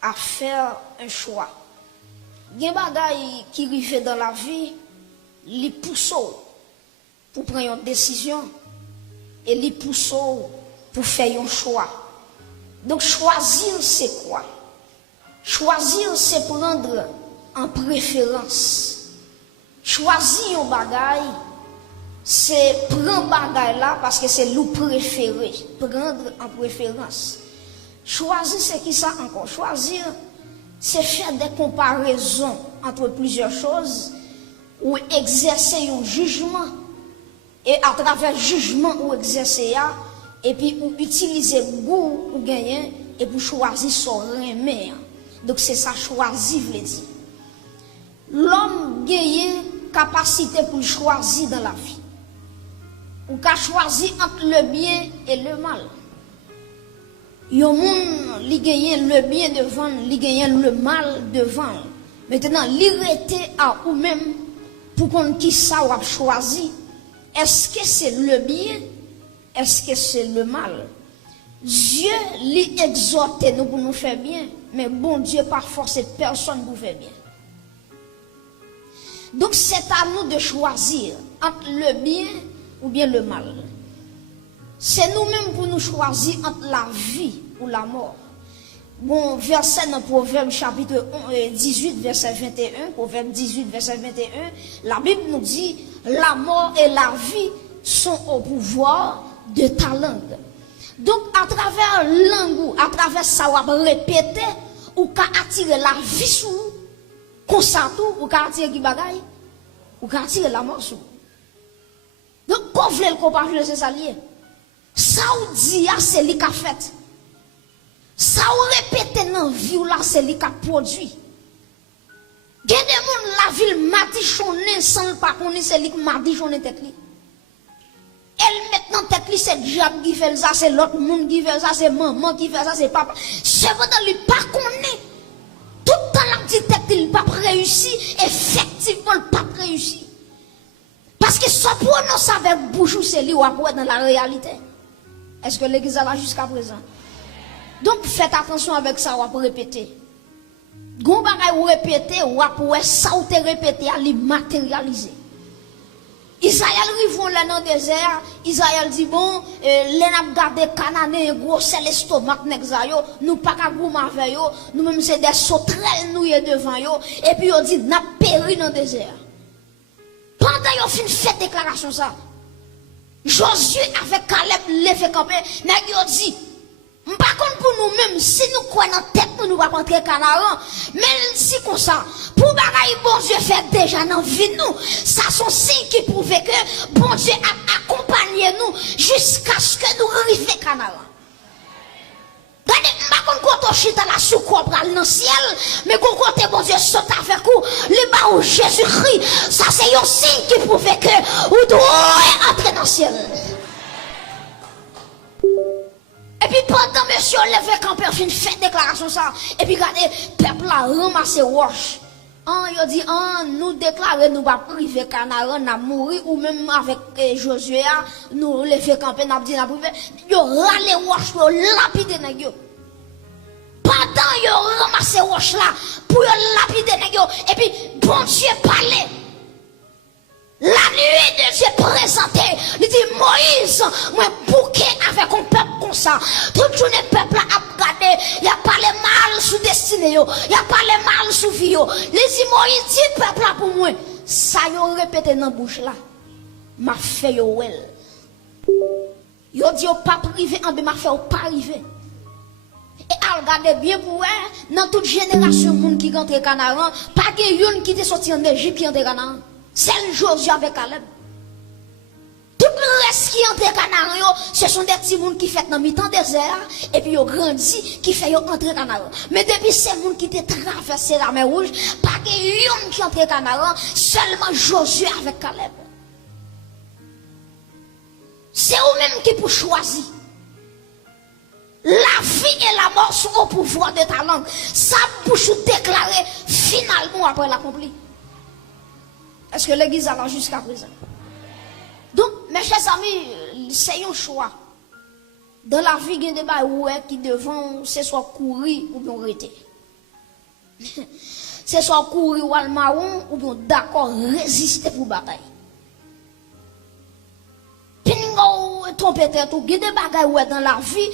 à faire un choix. Il y a des bagailles qui arrivent dans la vie, les poussent pour prendre une décision et les poussent pour faire un choix. Donc choisir c'est quoi? Choisir c'est prendre en préférence. Choisir un bagaille, c'est prendre bagaille là parce que c'est le préféré. Prendre en préférence. Choisir c'est qui ça encore? Choisir c'est faire des comparaisons entre plusieurs choses ou exercer un jugement et à travers le jugement ou exercer et puis ou utiliser goût ou gagner et pour choisir son remède. Donc c'est ça choisir veut dire. L'homme gagne capacité pour choisir dans la vie. Ou qu'a choisir entre le bien et le mal. Yon moun li gagne le bien devant, li gagne le mal devant. Maintenant, li rete à ou même pour qu'on qui ça ou a choisi. Est-ce que c'est le bien? Est-ce que c'est le mal? Dieu li exhorte nous pour nous faire bien, mais bon Dieu pas forcer personne pour faire bien. Donc c'est à nous de choisir entre le bien ou bien le mal. C'est nous-mêmes pour nous choisir entre la vie ou la mort. Bon, verset dans Proverbe chapitre 18, verset 21, Proverbe 18, verset 21, la Bible nous dit, la mort et la vie sont au pouvoir de ta langue. Donc, à travers langue, à travers ça, on va répéter, ou qu'à attirer la vie sur nous, comme ça tout, ou qu'à attirer qui bagaille, ou qu'à attirer la mort sur nous. Donc, qu'on veut le comparer, c'est ça lié. Ça ou dit, c'est lui qui a fait. Ça ou répété dans la vie, là, c'est lui qui a produit. Il y a des gens, la ville m'a dit chonné, sans le pas connaître, c'est lui qui m'a dit chonné tête li. Elle maintenant tête li, c'est le diable qui fait ça, c'est l'autre monde qui fait ça, c'est maman qui fait ça, c'est papa. C'est vrai lui pas connaît. Tout le temps, la petite tête, il pas réussi. Effectivement, il pas réussi. Parce que ça prononce avec bouche, c'est lui ou après dans la réalité. Est-ce que l'église est là jusqu'à présent? Donc faites attention avec ça, ou répéter. Gon bagay ou répéter, ou après ça ou te répéter, à les matérialiser. Israël rivon là dans le désert, Israël dit bon, les n'a gardé Canané gros c'est l'estomac nèg ça yo, nous pas ka gourmand avec yo, nous même c'est des sauterelles nous y devant yo et puis on dit n'a péri dans le désert. Pendant yo fin fait déclaration ça. Josué avec Caleb levé campé, nèg yo dit par contre pour nous-mêmes, si nous croyons dans tête, nous ne pouvons pas rentrer Canaan. Mais si comme ça, pour bagaille bon Dieu fait déjà dans la vie nous, ça sont signes qui prouvent que bon Dieu a accompagné nous jusqu'à ce que nous arrivions Canaan. Regardez, je ne sais pas si tu as la soucoupe dans le ciel, mais quand côté bon Dieu saute avec vous, le bas où Jésus-Christ, ça c'est un signe qui prouve que vous devez entrer dans le ciel. Et puis pendant monsieur levé campé, on fait déclaration ça. Et puis regardez, peuple a ramassé roche. Il a dit, nous déclarer, nous pas priver Canaan, nous mourir, ou même avec Josué, nous lever campé, nous dit, nous priver. Yo râlé roche, yo lapide nèg yo. Pendant yo ramassé roche là, pour yo lapide nèg yo. Et puis, bon Dieu parlait. La nuit de Dieu présenté, il dit Moïse, moi bouquet avec un peuple comme ça. Toute journée peuple a regardé, il a parlé mal sous destiné, il a parlé mal sous vie. Il dit Moïse, dit peuple là pour moi. Ça yo répété dans la bouche là. M'a fait yo well. Yo dit yo pas privé en m'a fait pas arrivé. Et à regarder bien pour dans toute génération monde qui rentre Canaan, pas que yon qui est sorti en Égypte qui entre Canaan. C'est le Josué avec Caleb. Tout le reste qui entre Canaan, ce sont des petits gens qui font dans le temps désert et puis ils grandissent, qui font entrer Canaan. Mais depuis ces gens qui ont traversé la mer Rouge, pas que yon qui entre Canaan, seulement Josué avec Caleb. C'est eux-mêmes qui pour choisir. La vie et la mort sont au pouvoir de ta langue. Ça bouche déclarer finalement après l'accompli. Est-ce que l'église a là jusqu'à présent? Donc, mes chers amis, c'est un choix. Dans la vie, il y a des gens qui devant, c'est soit courir ou bien arrêter. C'est soit courir ou al marron ou bien d'accord résister pour bataille. Pingo trompette tout guide bagaille dans la vie.